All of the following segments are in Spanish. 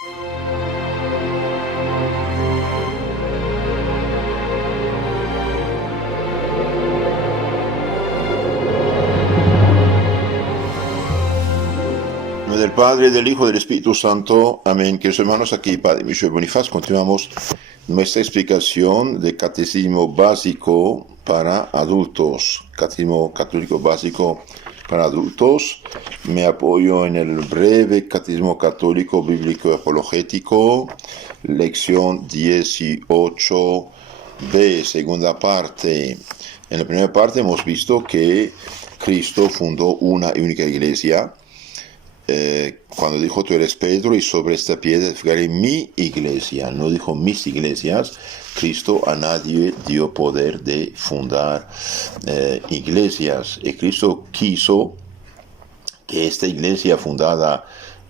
Del Padre, del Hijo, del Espíritu Santo. Amén. Queridos hermanos, aquí Padre Michel Bonifaz. Continuamos nuestra explicación de Catecismo Básico para Adultos. Catecismo Católico Básico para Adultos. Me apoyo en el breve Catecismo Católico Bíblico Apologético, lección 18b, segunda parte. En la primera parte hemos visto que Cristo fundó una y única iglesia. Cuando dijo tú eres Pedro y sobre esta piedra edificaré mi iglesia, no dijo mis iglesias. Cristo a nadie dio poder de fundar iglesias, y Cristo quiso que esta iglesia fundada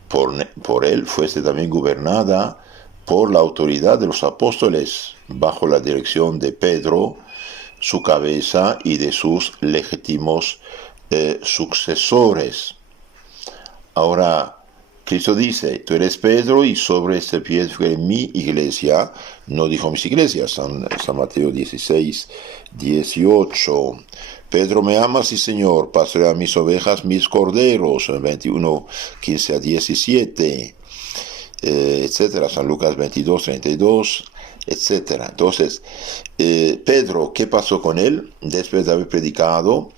por él fuese también gobernada por la autoridad de los apóstoles, bajo la dirección de Pedro, su cabeza, y de sus legítimos sucesores. Ahora, Cristo dice, tú eres Pedro y sobre este pie edificaré mi iglesia. No dijo mis iglesias, San Mateo 16, 18. Pedro, me ama, sí Señor, pastorea mis ovejas, mis corderos, 21, 15 a 17, etcétera. San Lucas 22, 32, etcétera. Entonces, Pedro, ¿qué pasó con él? Después de haber predicado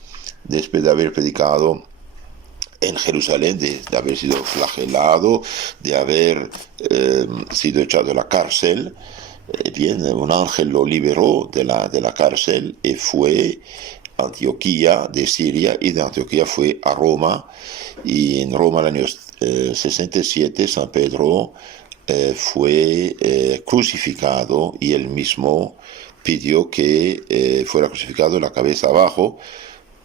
en Jerusalén, de haber sido flagelado, de haber sido echado de la cárcel, bien, un ángel lo liberó de la cárcel y fue a Antioquía de Siria, y de Antioquía fue a Roma, y en Roma, en el año 67, San Pedro fue crucificado, y él mismo pidió que fuera crucificado la cabeza abajo,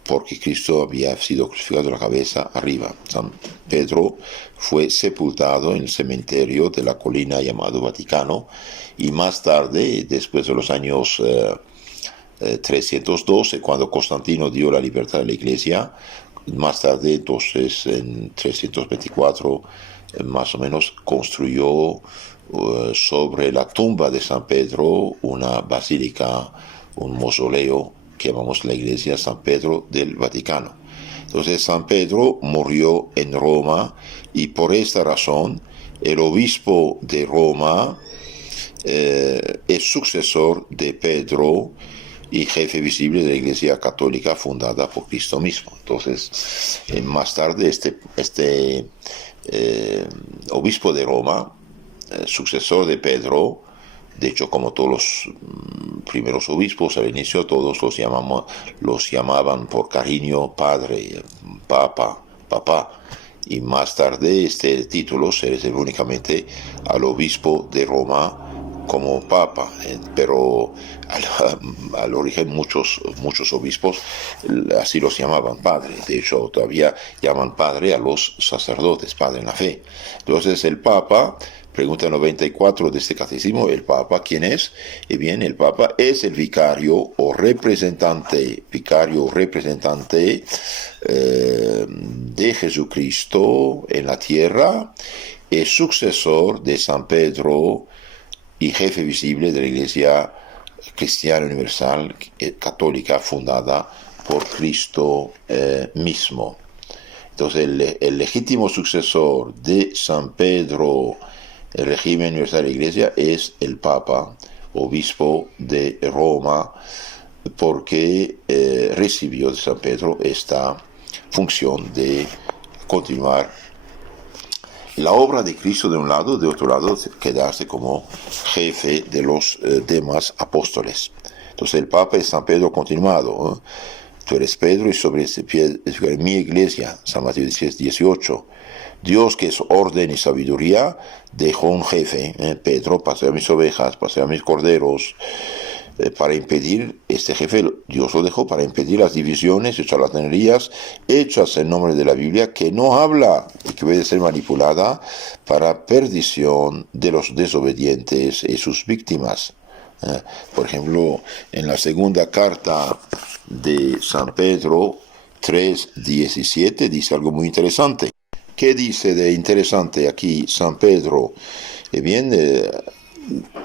porque Cristo había sido crucificado la cabeza arriba. San Pedro fue sepultado en el cementerio de la colina llamado Vaticano, y más tarde, después de los años 312, cuando Constantino dio la libertad a la iglesia, más tarde, entonces, en 324, más o menos, construyó sobre la tumba de San Pedro una basílica, un mausoleo, que llamamos la iglesia San Pedro del Vaticano. Entonces San Pedro murió en Roma, y por esta razón el obispo de Roma es sucesor de Pedro y jefe visible de la iglesia católica fundada por Cristo mismo. Entonces, más tarde este obispo de Roma, sucesor de Pedro, de hecho, como todos los primeros obispos, al inicio todos los llamaban por cariño padre, papa, papá, y más tarde este título se reservó únicamente al obispo de Roma como papa, pero al origen muchos obispos así los llamaban padre. De hecho, todavía llaman padre a los sacerdotes, padre en la fe. Entonces el papa, pregunta 94 de este catecismo, ¿el Papa quién es? Y bien, el Papa es el vicario o representante de Jesucristo en la tierra, es sucesor de San Pedro y jefe visible de la Iglesia Cristiana Universal Católica fundada por Cristo mismo. Entonces, el legítimo sucesor de San Pedro, el régimen universal de la Iglesia, es el Papa, obispo de Roma, porque recibió de San Pedro esta función de continuar la obra de Cristo de un lado, de otro lado quedarse como jefe de los demás apóstoles. Entonces el Papa es San Pedro continuado. Tú eres Pedro y sobre este pie edificaré mi iglesia, San Mateo 16, 18. Dios, que es orden y sabiduría, dejó un jefe, Pedro, pasea mis ovejas, pasea mis corderos, para impedir, este jefe Dios lo dejó para impedir las divisiones y charlatanerías hechas en nombre de la Biblia, que no habla y que puede ser manipulada para perdición de los desobedientes y sus víctimas. Por ejemplo, en la segunda carta de San Pedro 3:17 dice algo muy interesante. ¿Qué dice de interesante aquí San Pedro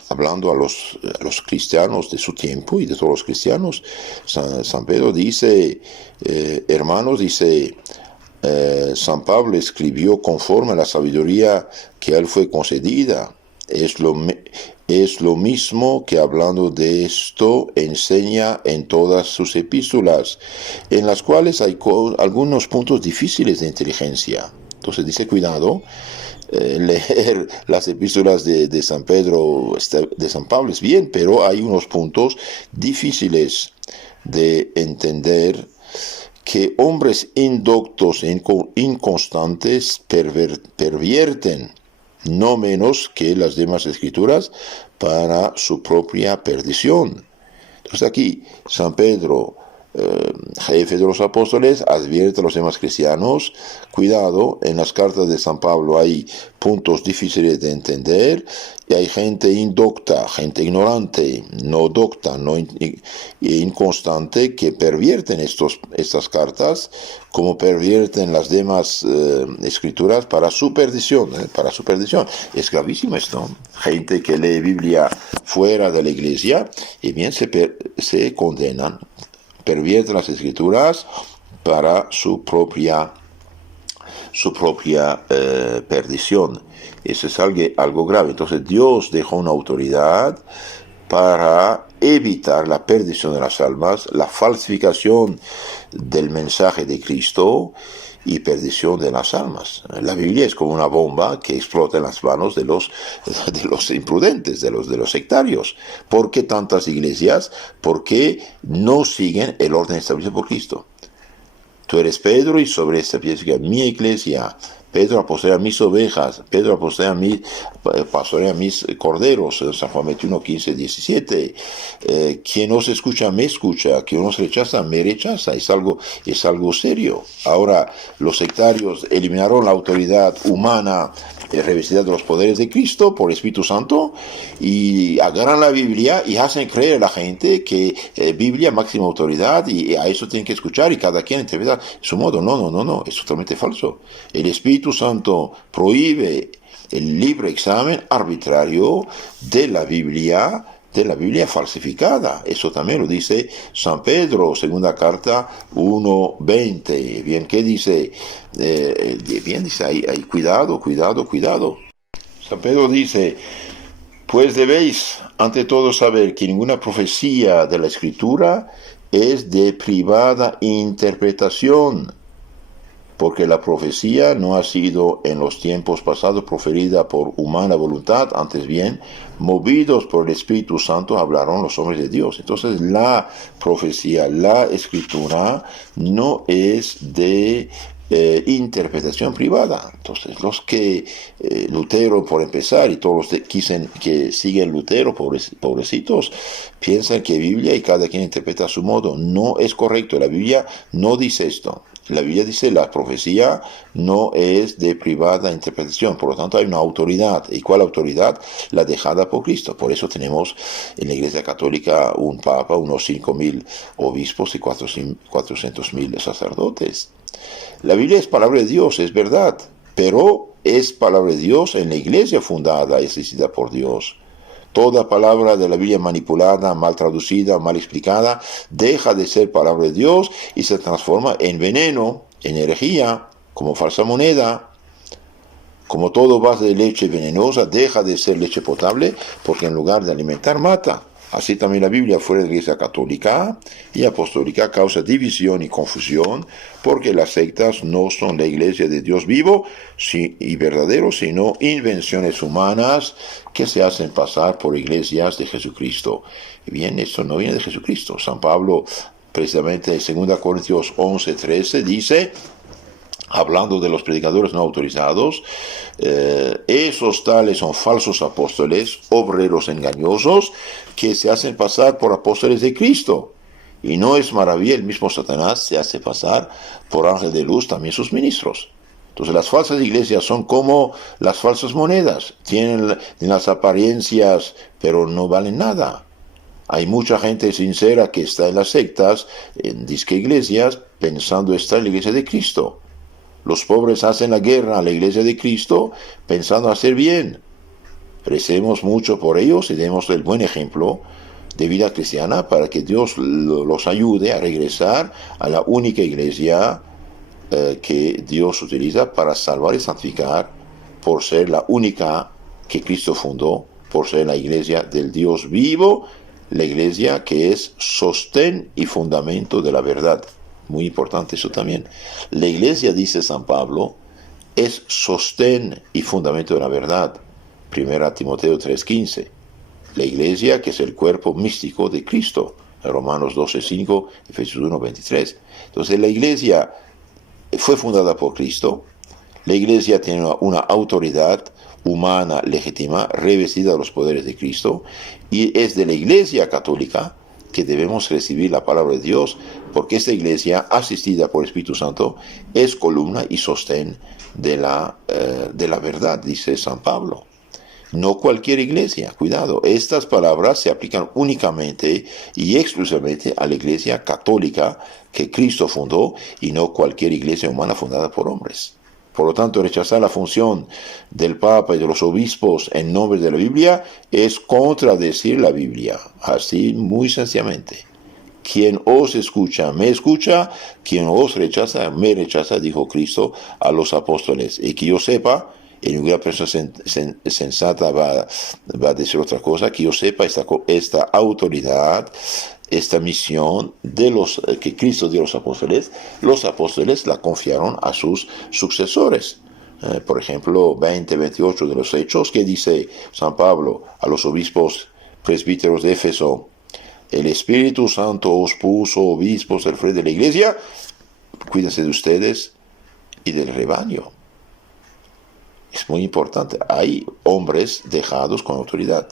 Hablando a los cristianos de su tiempo y de todos los cristianos, San Pedro dice, hermanos, dice, San Pablo escribió conforme a la sabiduría que a él fue concedida. Es lo mismo que hablando de esto enseña en todas sus epístolas, en las cuales hay algunos puntos difíciles de inteligencia. Entonces dice, cuidado, leer las epístolas de San Pedro, de San Pablo es bien, pero hay unos puntos difíciles de entender, que hombres indoctos e inconstantes pervierten no menos que las demás escrituras para su propia perdición. Entonces aquí San Pedro, jefe de los apóstoles, advierte a los demás cristianos, cuidado, en las cartas de San Pablo hay puntos difíciles de entender, y hay gente indocta, gente ignorante, no docta, inconstante, que pervierten estas cartas, como pervierten las demás escrituras para su perdición, Es gravísimo esto. Gente que lee Biblia fuera de la iglesia, y bien se condenan, pervierten las escrituras para su propia perdición. Eso es algo grave. Entonces Dios dejó una autoridad para evitar la perdición de las almas, la falsificación del mensaje de Cristo y perdición de las almas. La Biblia es como una bomba que explota en las manos de los imprudentes, de los sectarios. ¿Por qué tantas iglesias? Porque no siguen el orden establecido por Cristo. Tú eres Pedro, y sobre esta piedra mi iglesia. Pedro apostorea mis ovejas, Pedro pastorea mis corderos, San Juan 21, 15, 17. Quien os escucha, me escucha, quien os rechaza, me rechaza. Es algo serio. Ahora, los sectarios eliminaron la autoridad humana revestida de los poderes de Cristo por el Espíritu Santo, y agarran la Biblia y hacen creer a la gente que Biblia máxima autoridad, y a eso tienen que escuchar, y cada quien interpreta su modo. No, es totalmente falso. El Espíritu Santo prohíbe el libre examen arbitrario de la Biblia falsificada. Eso también lo dice San Pedro, segunda carta 1:20. Bien, ¿qué dice? Dice ahí, cuidado. San Pedro dice, pues debéis ante todo saber que ninguna profecía de la Escritura es de privada interpretación, porque la profecía no ha sido en los tiempos pasados proferida por humana voluntad, antes bien, movidos por el Espíritu Santo, hablaron los hombres de Dios. Entonces, la profecía, la escritura, no es de interpretación privada. Entonces, los que Lutero, por empezar, y todos los que siguen Lutero, pobrecitos, piensan que Biblia y cada quien interpreta a su modo. No es correcto. La Biblia no dice esto. La Biblia dice la profecía no es de privada interpretación, por lo tanto hay una autoridad. ¿Y cuál autoridad? La dejada por Cristo. Por eso tenemos en la Iglesia Católica un Papa, unos 5.000 obispos y 400.000 sacerdotes. La Biblia es palabra de Dios, es verdad, pero es palabra de Dios en la Iglesia fundada y asistida por Dios. Toda palabra de la Biblia manipulada, mal traducida, mal explicada, deja de ser palabra de Dios y se transforma en veneno, en herejía, como falsa moneda. Como todo vaso de leche venenosa deja de ser leche potable, porque en lugar de alimentar mata. Así también la Biblia fuera de la Iglesia católica y apostólica causa división y confusión, porque las sectas no son la Iglesia de Dios vivo y verdadero, sino invenciones humanas que se hacen pasar por iglesias de Jesucristo. Bien, esto no viene de Jesucristo. San Pablo, precisamente en 2 Corintios 11:13, dice, hablando de los predicadores no autorizados, esos tales son falsos apóstoles, obreros engañosos, que se hacen pasar por apóstoles de Cristo. Y no es maravilla, el mismo Satanás se hace pasar por ángel de luz, también sus ministros. Entonces las falsas iglesias son como las falsas monedas, tienen las apariencias, pero no valen nada. Hay mucha gente sincera que está en las sectas, en disque iglesias, pensando estar en la iglesia de Cristo. Los pobres hacen la guerra a la iglesia de Cristo pensando hacer bien. Recemos mucho por ellos y demos el buen ejemplo de vida cristiana para que Dios los ayude a regresar a la única iglesia que Dios utiliza para salvar y santificar, por ser la única que Cristo fundó, por ser la iglesia del Dios vivo, la iglesia que es sostén y fundamento de la verdad. Muy importante eso también. La iglesia, dice San Pablo, es sostén y fundamento de la verdad. 1 Timoteo 3:15. La iglesia, que es el cuerpo místico de Cristo. Romanos 12:5, Efesios 1:23. Entonces la iglesia fue fundada por Cristo. La iglesia tiene una autoridad humana legítima, revestida de los poderes de Cristo, y es de la iglesia católica que debemos recibir la palabra de Dios, porque esta iglesia, asistida por el Espíritu Santo, es columna y sostén de la verdad, dice San Pablo. No cualquier iglesia, cuidado, estas palabras se aplican únicamente y exclusivamente a la iglesia católica que Cristo fundó y no cualquier iglesia humana fundada por hombres. Por lo tanto, rechazar la función del Papa y de los obispos en nombre de la Biblia es contradecir la Biblia, así muy sencillamente. Quien os escucha, me escucha, quien os rechaza, me rechaza, dijo Cristo a los apóstoles. Y que yo sepa, y ninguna persona sensata va a decir otra cosa, que yo sepa esta autoridad, esta misión que Cristo dio a los apóstoles la confiaron a sus sucesores. Por ejemplo, 20-28 de los Hechos, que dice San Pablo a los obispos presbíteros de Éfeso: el Espíritu Santo os puso obispos al frente de la iglesia, cuídense de ustedes y del rebaño. Es muy importante. Hay hombres dejados con autoridad.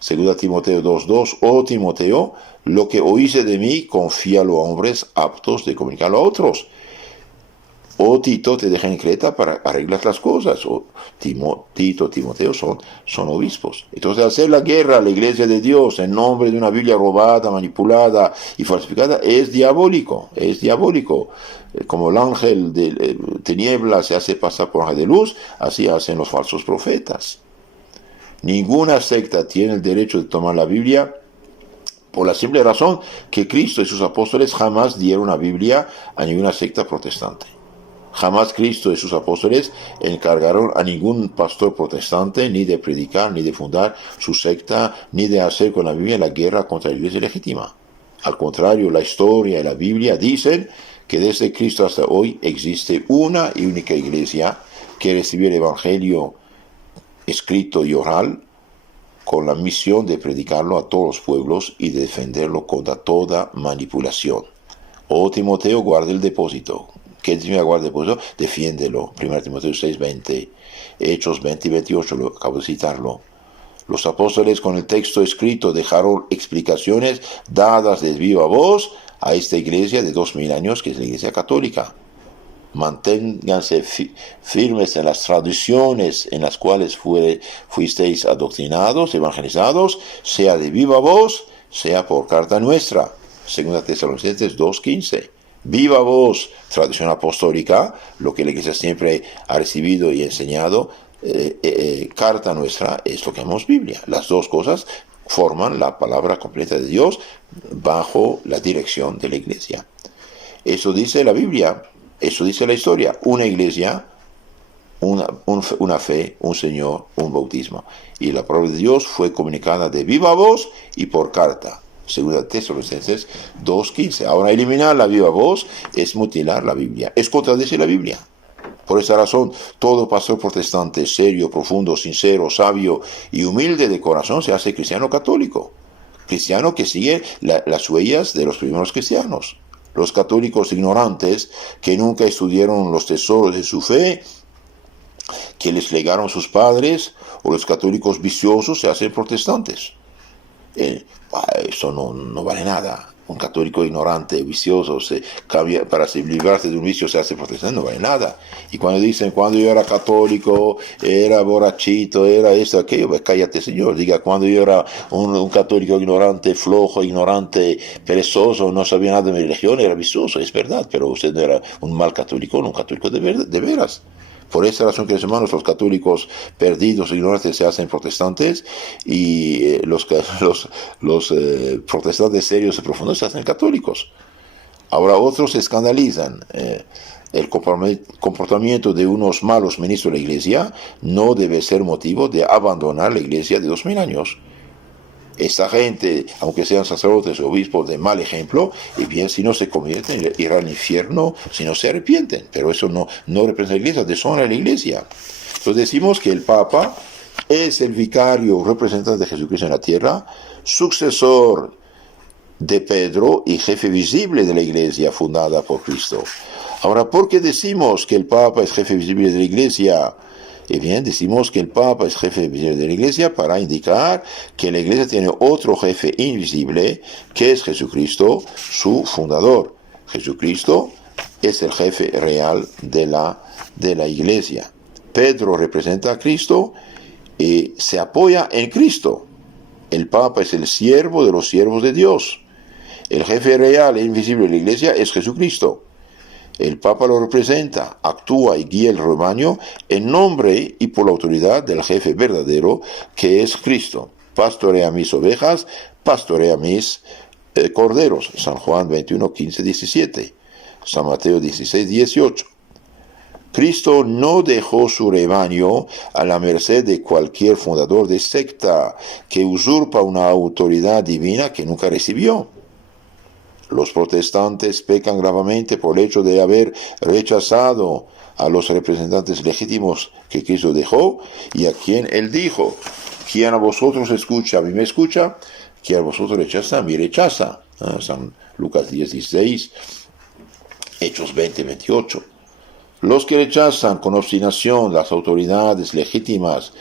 2 Timoteo 2:2, oh Timoteo, lo que oíste de mí, confíalo a hombres aptos de comunicarlo a otros. O Tito, te deja en Creta para arreglar las cosas. O Timoteo son obispos. Entonces, hacer la guerra a la iglesia de Dios en nombre de una Biblia robada, manipulada y falsificada es diabólico. Es diabólico. Como el ángel de tinieblas se hace pasar por ángel de luz, así hacen los falsos profetas. Ninguna secta tiene el derecho de tomar la Biblia, por la simple razón que Cristo y sus apóstoles jamás dieron una Biblia a ninguna secta protestante. Jamás Cristo y sus apóstoles encargaron a ningún pastor protestante ni de predicar, ni de fundar su secta, ni de hacer con la Biblia la guerra contra la iglesia legítima. Al contrario, la historia y la Biblia dicen que desde Cristo hasta hoy existe una y única iglesia que recibió el Evangelio escrito y oral con la misión de predicarlo a todos los pueblos y de defenderlo contra toda manipulación. Oh Timoteo, guarda el depósito. ¿Qué significa guarda el depósito? Defiéndelo. 1 Timoteo 6:20. Hechos 20:28, acabo de citarlo. Los apóstoles con el texto escrito dejaron explicaciones dadas de viva voz a esta iglesia de 2000 años, que es la iglesia católica. Manténganse firmes en las tradiciones en las cuales fuisteis adoctrinados, evangelizados, sea de viva voz, sea por carta nuestra. 2 Tesalonicenses 2:15. Viva voz, tradición apostólica, lo que la iglesia siempre ha recibido y enseñado. Carta nuestra es lo que llamamos Biblia. Las dos cosas forman la palabra completa de Dios bajo la dirección de la iglesia. Eso dice la Biblia. Eso dice la historia. Una iglesia, una fe, un Señor, un bautismo. Y la palabra de Dios fue comunicada de viva voz y por carta. 2 Tesalonicenses 2:15. Ahora, eliminar la viva voz es mutilar la Biblia. Es contradecir la Biblia. Por esta razón, todo pastor protestante serio, profundo, sincero, sabio y humilde de corazón se hace cristiano católico. Cristiano que sigue las huellas de los primeros cristianos. Los católicos ignorantes que nunca estudiaron los tesoros de su fe, que les legaron sus padres, o los católicos viciosos se hacen protestantes. Eso no vale nada. Un católico ignorante, vicioso, se cambia para librarse de un vicio, se hace protestante, no vale nada. Y cuando dicen, cuando yo era católico, era borrachito, era esto, aquello, pues cállate, señor. Diga, cuando yo era un católico ignorante, flojo, ignorante, perezoso, no sabía nada de mi religión, era vicioso, es verdad, pero usted no era un mal católico, no un católico de veras. Por esta razón, queridos hermanos, los católicos perdidos e ignorantes se hacen protestantes y los protestantes serios y profundos se hacen católicos. Ahora otros se escandalizan. El comportamiento de unos malos ministros de la Iglesia no debe ser motivo de abandonar la Iglesia de 2000 años. Esta gente, aunque sean sacerdotes o obispos de mal ejemplo, y bien, si no se convierten, irán al infierno si no se arrepienten. Pero eso no representa la Iglesia, deshonra a la Iglesia. Entonces decimos que el Papa es el vicario representante de Jesucristo en la tierra, sucesor de Pedro y jefe visible de la Iglesia fundada por Cristo. Ahora, ¿por qué decimos que el Papa es jefe visible de la Iglesia? Bien, decimos que el Papa es jefe visible de la Iglesia para indicar que la Iglesia tiene otro jefe invisible, que es Jesucristo, su fundador. Jesucristo es el jefe real de la Iglesia. Pedro representa a Cristo y se apoya en Cristo. El Papa es el siervo de los siervos de Dios. El jefe real e invisible de la Iglesia es Jesucristo. El Papa lo representa, actúa y guía el rebaño en nombre y por la autoridad del jefe verdadero, que es Cristo. Pastorea mis ovejas, pastorea mis corderos. San Juan 21, 15, 17. San Mateo 16, 18. Cristo no dejó su rebaño a la merced de cualquier fundador de secta que usurpa una autoridad divina que nunca recibió. Los protestantes pecan gravemente por el hecho de haber rechazado a los representantes legítimos que Cristo dejó y a quien Él dijo: quien a vosotros escucha, a mí me escucha; quien a vosotros rechaza, a mí rechaza. San Lucas 10, 16, Hechos 20, 28. Los que rechazan con obstinación las autoridades legítimas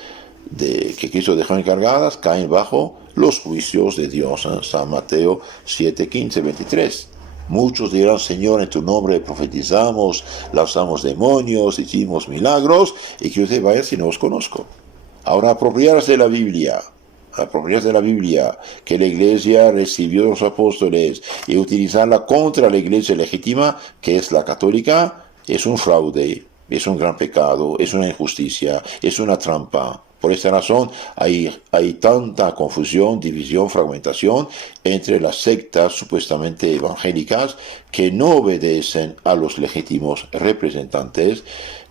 que Cristo dejó encargadas caen bajo los juicios de Dios. San Mateo 7, 15, 23. Muchos dirán: Señor, en tu nombre profetizamos, lanzamos demonios, hicimos milagros, y que usted vaya si no os conozco. Ahora, apropiarse de la Biblia, que la Iglesia recibió de los apóstoles, y utilizarla contra la Iglesia legítima, que es la católica, es un fraude, es un gran pecado, es una injusticia, es una trampa. Por esta razón hay tanta confusión, división, fragmentación entre las sectas supuestamente evangélicas que no obedecen a los legítimos representantes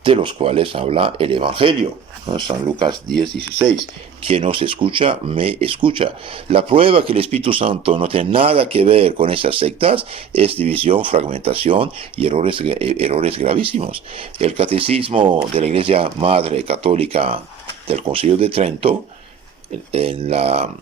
de los cuales habla el Evangelio. San Lucas 10, 16. Quien os escucha, me escucha. La prueba que el Espíritu Santo no tiene nada que ver con esas sectas es división, fragmentación y errores gravísimos. El catecismo de la Iglesia Madre Católica del Concilio de Trento, en la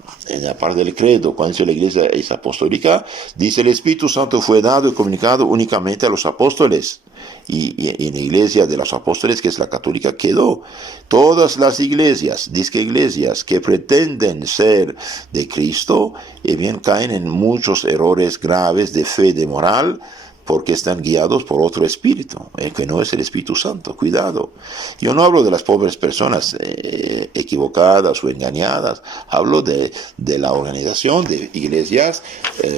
parte del credo, cuando dice la Iglesia es apostólica, dice: el Espíritu Santo fue dado y comunicado únicamente a los apóstoles. Y en la Iglesia de los apóstoles, que es la católica, quedó. Todas las iglesias, iglesias que pretenden ser de Cristo, bien caen en muchos errores graves de fe, de moral, porque están guiados por otro espíritu, que no es el Espíritu Santo. Cuidado. Yo no hablo de las pobres personas equivocadas o engañadas, hablo de la organización de iglesias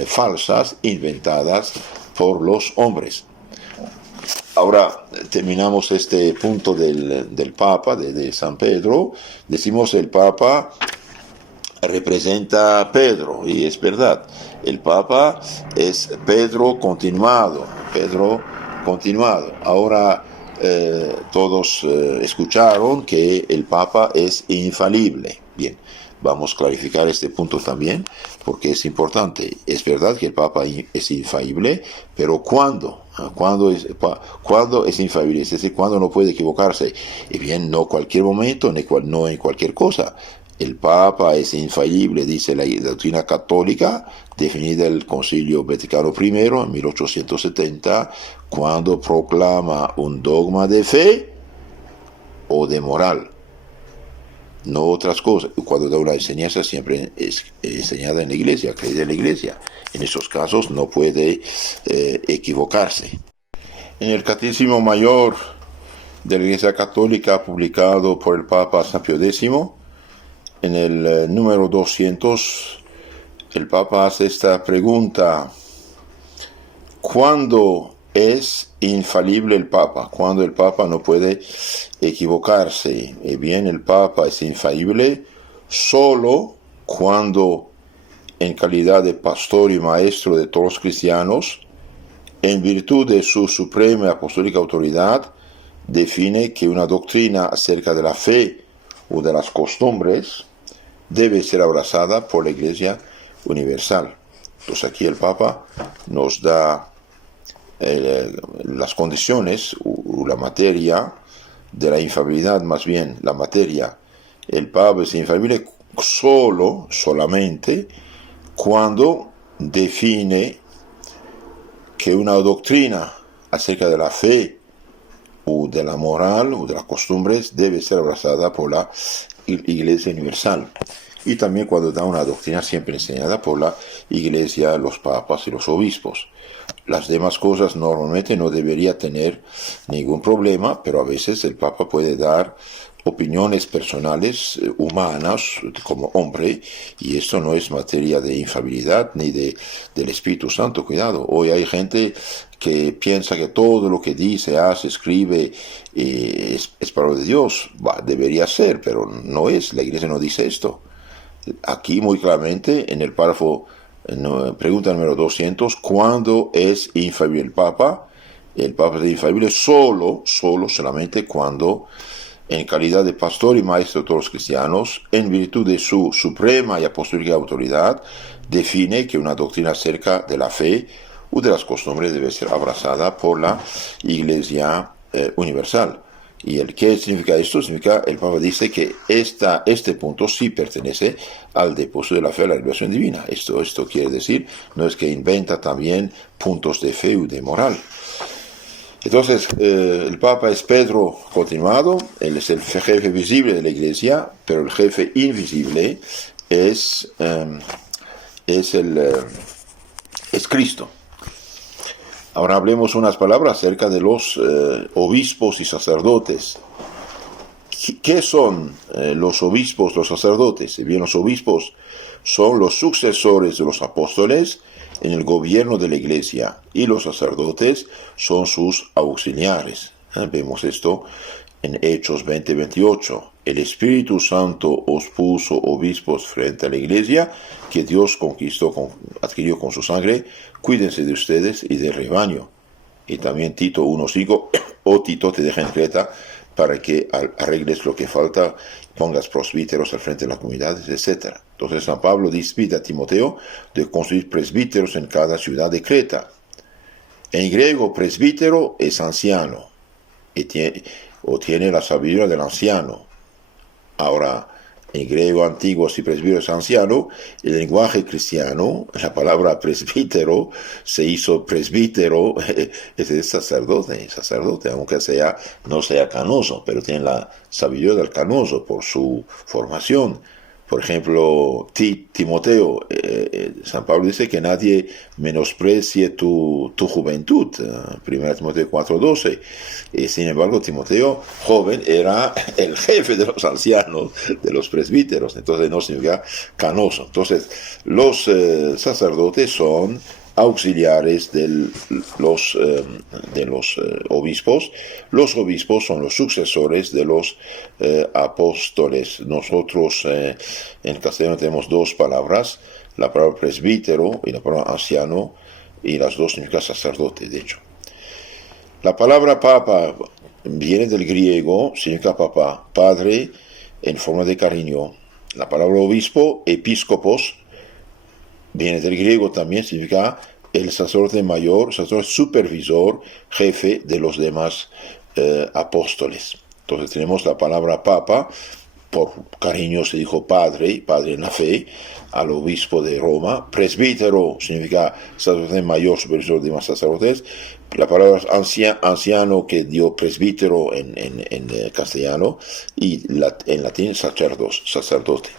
falsas, inventadas por los hombres. Ahora terminamos este punto del Papa, de San Pedro. Decimos: el Papa representa a Pedro, y es verdad. El Papa es Pedro continuado. Ahora todos escucharon que el Papa es infalible. Bien, vamos a clarificar este punto también, porque es importante. Es verdad que el Papa es infalible, pero ¿cuándo? ¿Cuándo es infalible? Es decir, ¿cuándo no puede equivocarse? Y bien, no cualquier momento, no en cualquier cosa. El Papa es infalible, dice la doctrina católica, definida en el Concilio Vaticano I en 1870, cuando proclama un dogma de fe o de moral, no otras cosas. Cuando da una enseñanza, siempre es enseñada en la Iglesia, creída en la Iglesia. En esos casos no puede equivocarse. En el Catecismo Mayor de la Iglesia Católica, publicado por el Papa San Pío X, en el número 200, el Papa hace esta pregunta: ¿cuándo es infalible el Papa, cuando el Papa no puede equivocarse. Bien, el Papa es infalible solo cuando, en calidad de pastor y maestro de todos los cristianos, en virtud de su suprema y apostólica autoridad, define que una doctrina acerca de la fe o de las costumbres debe ser abrazada por la Iglesia universal. Entonces aquí el Papa nos da las condiciones o la materia de la infalibilidad, más bien la materia. El Papa es infalible solamente cuando define que una doctrina acerca de la fe o de la moral o de las costumbres debe ser abrazada por la Iglesia universal. Y también cuando da una doctrina siempre enseñada por la Iglesia, los papas y los obispos. Las demás cosas normalmente no debería tener ningún problema, pero a veces el Papa puede dar opiniones personales, humanas, como hombre, y esto no es materia de infalibilidad ni del Espíritu Santo. Cuidado, hoy hay gente que piensa que todo lo que dice, hace, escribe, es palabra de Dios. Debería ser, pero no es. La Iglesia no dice esto. Aquí muy claramente en el párrafo, pregunta número 200, ¿cuándo es infalible el Papa? El Papa es infalible solamente cuando, en calidad de pastor y maestro de todos los cristianos, en virtud de su suprema y apostólica autoridad, define que una doctrina acerca de la fe o de las costumbres debe ser abrazada por la Iglesia universal. ¿Y qué significa esto? Significa, el Papa dice que este punto sí pertenece al depósito de la fe, a la revelación divina. Esto quiere decir, no es que inventa también puntos de fe o de moral. Entonces, el Papa es Pedro continuado, él es el jefe visible de la Iglesia, pero el jefe invisible es Cristo. Ahora hablemos unas palabras acerca de los obispos y sacerdotes. ¿Qué son los obispos, los sacerdotes? Bien, los obispos son los sucesores de los apóstoles en el gobierno de la Iglesia, y los sacerdotes son sus auxiliares. Vemos esto en Hechos 20:28. El Espíritu Santo os puso obispos frente a la Iglesia que Dios adquirió con su sangre. Cuídense de ustedes y del rebaño. Y también Tito 1:5, o Tito, te deja en Creta para que arregles lo que falta, pongas presbíteros al frente de las comunidades, etc. Entonces San Pablo dice a Timoteo de construir presbíteros en cada ciudad de Creta. En griego, presbítero es anciano, o tiene la sabiduría del anciano. Ahora, en griego antiguo, si presbítero es anciano, el lenguaje cristiano, la palabra presbítero se hizo presbítero, es sacerdote, aunque no sea canoso, pero tiene la sabiduría del canoso por su formación. Por ejemplo, Timoteo, San Pablo dice que nadie menosprecie tu juventud, 1 Timoteo 4:12. Sin embargo, Timoteo, joven, era el jefe de los ancianos, de los presbíteros, entonces no significa canoso. Entonces, los sacerdotes son auxiliares de los obispos. Los obispos son los sucesores de los apóstoles. Nosotros en castellano tenemos dos palabras, la palabra presbítero y la palabra anciano, y las dos significan sacerdote, de hecho. La palabra papa viene del griego, significa papá, padre en forma de cariño. La palabra obispo, episcopos, viene del griego también, significa el sacerdote mayor, sacerdote supervisor, jefe de los demás apóstoles. Entonces tenemos la palabra papa, por cariño se dijo padre en la fe, al obispo de Roma. Presbítero significa sacerdote mayor, supervisor de demás sacerdotes. La palabra anciano que dio presbítero en castellano, y en latín sacerdote.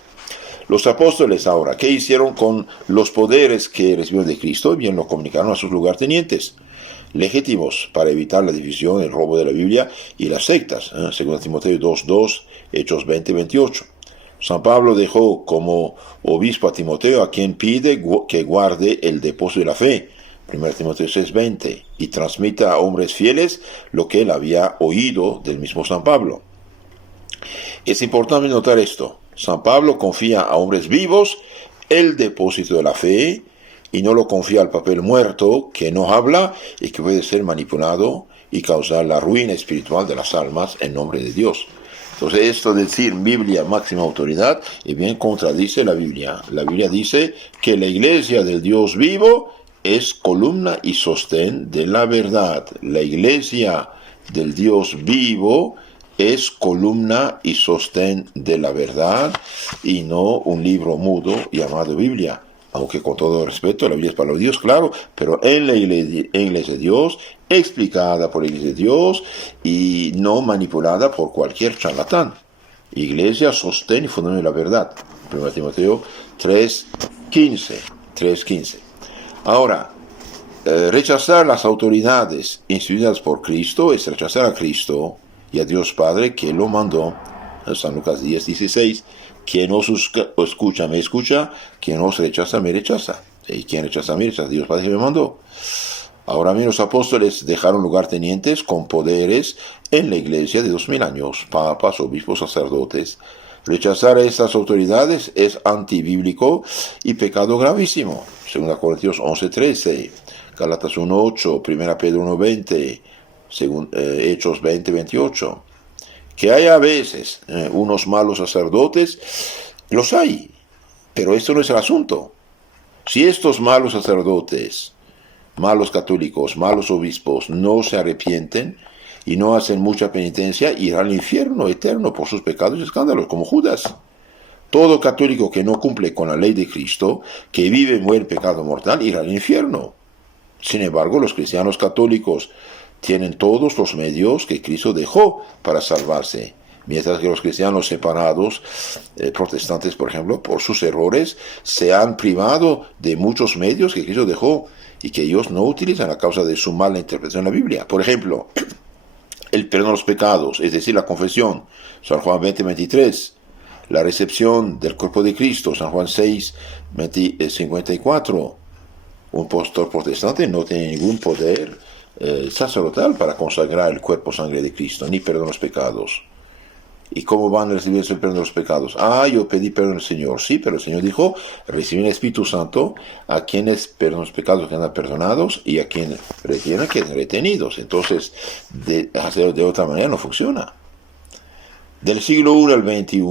Los apóstoles ahora, ¿qué hicieron con los poderes que recibieron de Cristo? Bien, lo comunicaron a sus lugartenientes, legítimos para evitar la división, el robo de la Biblia y las sectas. 2 Timoteo 2:2, Hechos 20:28. San Pablo dejó como obispo a Timoteo, a quien pide que guarde el depósito de la fe. 1 Timoteo 6:20, y transmita a hombres fieles lo que él había oído del mismo San Pablo. Es importante notar esto. San Pablo confía a hombres vivos el depósito de la fe y no lo confía al papel muerto que no habla y que puede ser manipulado y causar la ruina espiritual de las almas en nombre de Dios. Entonces esto de decir Biblia máxima autoridad bien contradice la Biblia. La Biblia dice que la iglesia del Dios vivo es columna y sostén de la verdad. La iglesia del Dios vivo es columna y sostén de la verdad y no un libro mudo llamado Biblia. Aunque con todo respeto, la Biblia es palabra de Dios, claro, pero en la iglesia de Dios, explicada por la iglesia de Dios y no manipulada por cualquier charlatán. Iglesia, sostén y fundamento de la verdad. 1 Timoteo 3:15. Ahora, rechazar las autoridades instituidas por Cristo es rechazar a Cristo y a Dios Padre que lo mandó. San Lucas 10:16. Quien os escucha, me escucha. Quien os rechaza, me rechaza. Y quien rechaza, me rechaza. Dios Padre que me mandó. Ahora bien, los apóstoles dejaron lugartenientes con poderes en la iglesia de 2000 años. Papas, obispos, sacerdotes. Rechazar a estas autoridades es antibíblico y pecado gravísimo. 2 Corintios 11:13. Gálatas 1:8. 1 Pedro 1:20. Hechos 20:28. Que hay a veces unos malos sacerdotes, los hay, pero esto no es el asunto. Si estos malos sacerdotes, malos católicos, malos obispos no se arrepienten y no hacen mucha penitencia, irán al infierno eterno por sus pecados y escándalos, como Judas. Todo católico que no cumple con la ley de Cristo, que vive y muere en pecado mortal, irá al infierno. Sin embargo, los cristianos católicos tienen todos los medios que Cristo dejó para salvarse, mientras que los cristianos separados, protestantes por ejemplo, por sus errores, se han privado de muchos medios que Cristo dejó y que ellos no utilizan a causa de su mala interpretación de la Biblia. Por ejemplo, el perdón de los pecados, es decir, la confesión, San Juan 20:23, la recepción del cuerpo de Cristo, San Juan 6:54. Un pastor protestante no tiene ningún poder sacerdotal para consagrar el cuerpo sangre de Cristo, ni perdón los pecados. ¿Y cómo van a recibir el perdón de los pecados? Yo pedí perdón al Señor. Sí, pero el Señor dijo, reciben el Espíritu Santo a quienes perdonan los pecados quedan perdonados y a quienes retienen quedan retenidos. Entonces, hacerlo de otra manera no funciona. Del siglo I al XXI,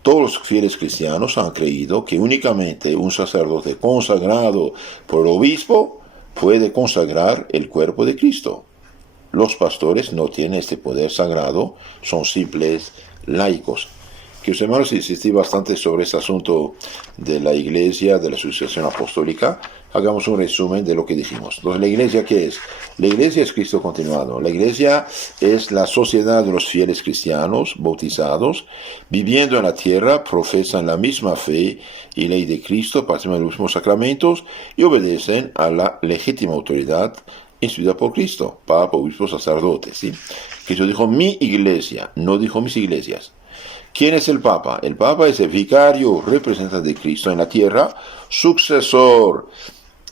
todos los fieles cristianos han creído que únicamente un sacerdote consagrado por el obispo puede consagrar el cuerpo de Cristo. Los pastores no tienen este poder sagrado, son simples laicos. Que los hermanos insistí bastante sobre este asunto de la iglesia, de la sucesión apostólica. Hagamos un resumen de lo que dijimos. Entonces, ¿la iglesia qué es? La iglesia es Cristo continuado. La iglesia es la sociedad de los fieles cristianos bautizados, viviendo en la tierra, profesan la misma fe y ley de Cristo, participan de los mismos sacramentos y obedecen a la legítima autoridad instituida por Cristo, papa, obispo, sacerdote. ¿Sí? Cristo dijo mi iglesia, no dijo mis iglesias. ¿Quién es el Papa? El Papa es el vicario representante de Cristo en la tierra, sucesor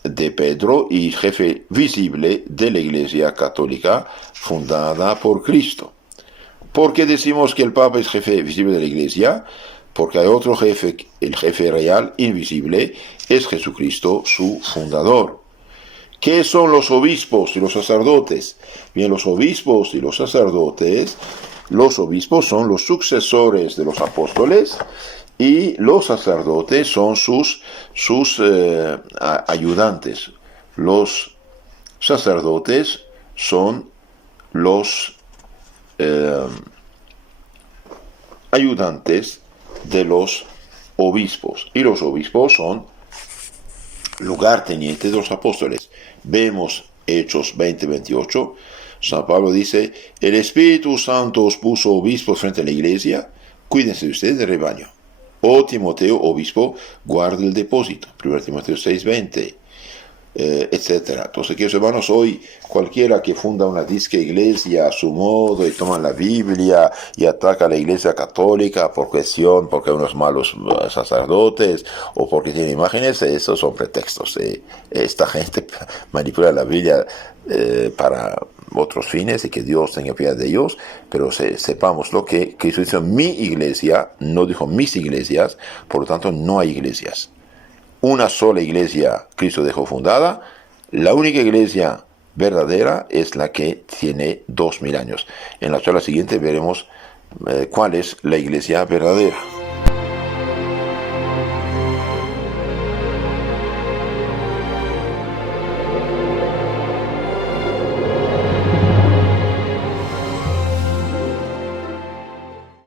de Pedro y jefe visible de la Iglesia Católica fundada por Cristo. ¿Por qué decimos que el Papa es jefe visible de la Iglesia? Porque hay otro jefe, el jefe real, invisible, es Jesucristo, su fundador. ¿Qué son los obispos y los sacerdotes? Bien, los obispos y los sacerdotes, los obispos son los sucesores de los apóstoles y los sacerdotes son sus ayudantes. Los sacerdotes son los ayudantes de los obispos y los obispos son lugartenientes de los apóstoles. Vemos Hechos 20:28. San Pablo dice, el Espíritu Santo os puso obispos frente a la iglesia, cuídense de ustedes del rebaño. Timoteo, obispo, guarda el depósito. 1 Timoteo 6:20. etcétera. Entonces, queridos hermanos, hoy cualquiera que funda una disque iglesia a su modo y toma la Biblia y ataca a la iglesia católica porque hay unos malos sacerdotes o porque tiene imágenes, esos son pretextos. Esta gente manipula la Biblia para otros fines y que Dios tenga piedad de ellos, pero sepamos lo que Cristo dice, mi iglesia, no dijo mis iglesias, por lo tanto no hay iglesias. Una sola iglesia Cristo dejó fundada, la única iglesia verdadera es la que tiene 2000 años. En la charla siguiente veremos cuál es la iglesia verdadera.